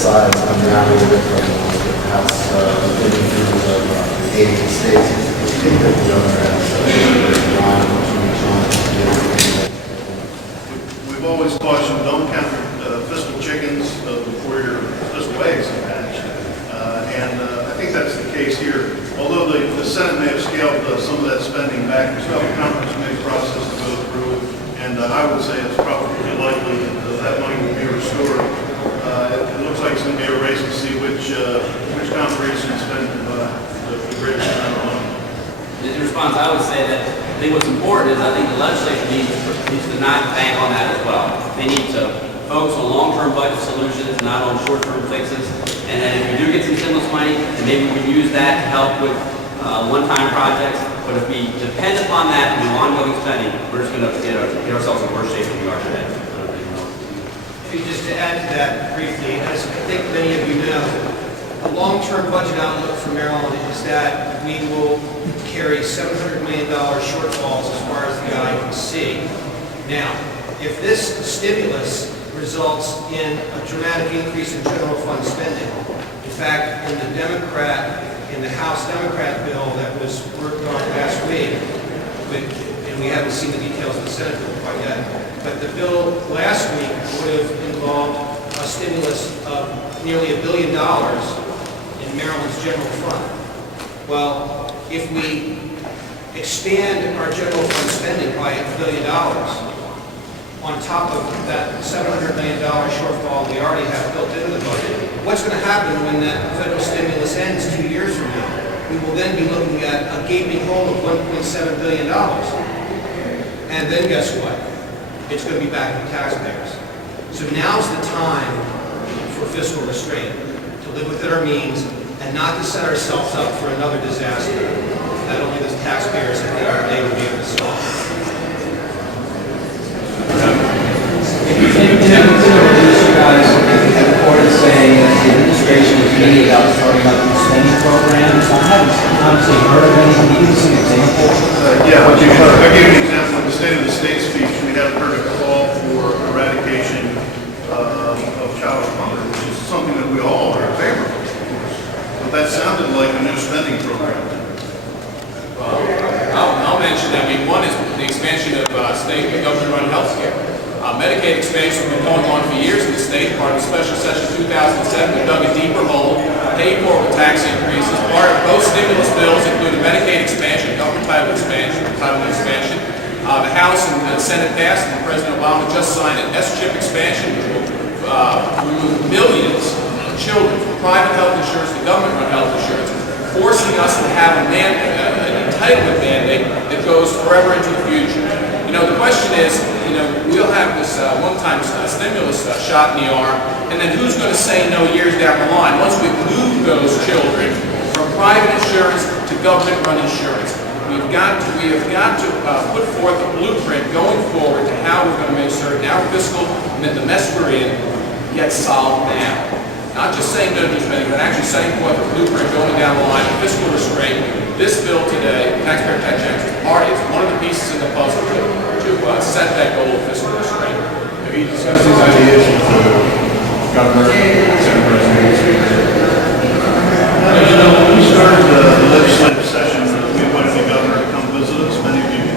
sides come down a little bit from the House in terms of aid to states. I think that the governor has We've always cautioned, don't count fiscal chickens before your fiscal eggs have hatched. I think that's the case here. Although the Senate may have scaled some of that spending back, we still have a conference committee process to go through, and I would say it's probably likely that that money will be restored. It looks like it's going to be a race to see which conference can spend the greatest amount of money. In response, I would say that I think what's important is I think the legislature needs to not bank on that as well. They need to focus on long-term budget solutions, not on short-term fixes. And then if we do get some stimulus money, then maybe we can use that to help with one-time projects. But if we depend upon that and do ongoing spending, we're just going to get ourselves in worse shape than we are today. Maybe just to add to that briefly, as I think many of you know, the long-term budget outlook for Maryland is that we will carry $700 million shortfalls as far as the eye can see. Now, if this stimulus results in a dramatic increase in general fund spending, in fact, in the House Democrat bill that was worked on last week, and we haven't seen the details of the Senate bill quite yet, but the bill last week would have involved a stimulus of nearly $1 billion in Maryland's general fund. Well, if we expand our general fund spending by $1 billion on top of that $700 million shortfall we already have built into the budget, what's going to happen when that federal stimulus ends 2 years from now? We will then be looking at a gaping hole of $1.7 billion. And then guess what? It's going to be back to taxpayers. So now's the time for fiscal restraint, to live within our means and not to set ourselves up for another disaster that only the taxpayers at the end of the day will be able to solve. You guys have reported saying that the administration was meeting about starting up new spending programs. I haven't honestly heard of any. Can you give us an example? What you've heard. I'll give you an example. In the State of the State speech, we have heard a call for eradication of child hunger, which is something that we all are in favor of. But that sounded like a new spending program. I'll mention, one is the expansion of state and government-run health care. Medicaid expansion has been going on for years in the state. Part of the special session 2007, we dug a deeper hole, paid for with tax increases. Part of both stimulus bills included Medicaid expansion, government title expansion. The House and the Senate passed, and President Obama just signed an S-chip expansion, which will remove millions of children from private health insurance to government-run health insurance, forcing us to have an entitlement mandate that goes forever into the future. The question is, we'll have this one-time stimulus shot in the arm, and then who's going to say no years down the line once we've moved those children from private insurance to government-run insurance? We have got to put forth a blueprint going forward to how we're going to make certain our fiscal and that the mess we're in gets solved now. Not just saying no to spending, but actually setting forth a blueprint going down the line of fiscal restraint. This bill today, taxpayer tax changes, is one of the pieces in the puzzle to set that goal of fiscal restraint. Have you discussed these ideas with the governor, Senate President? When we started the legislative session, we invited the governor to come visit us. Many of you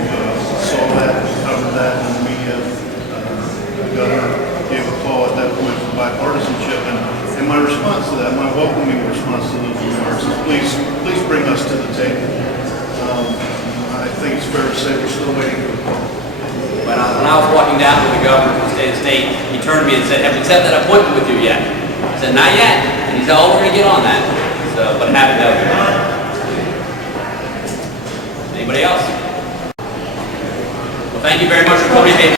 saw that, covered that in the media. The governor gave a call at that point for bipartisanship, and my response to that, my welcoming response to those remarks is please bring us to the table. I think it's fair to say we're still waiting for the call. When I was walking down with the governor from the state, he turned to me and said, "Have we set that appointment with you yet?" I said, "Not yet." And he said, "Oh, we're going to get on that." So, but haven't done it. Anybody else? Well, thank you very much for coming.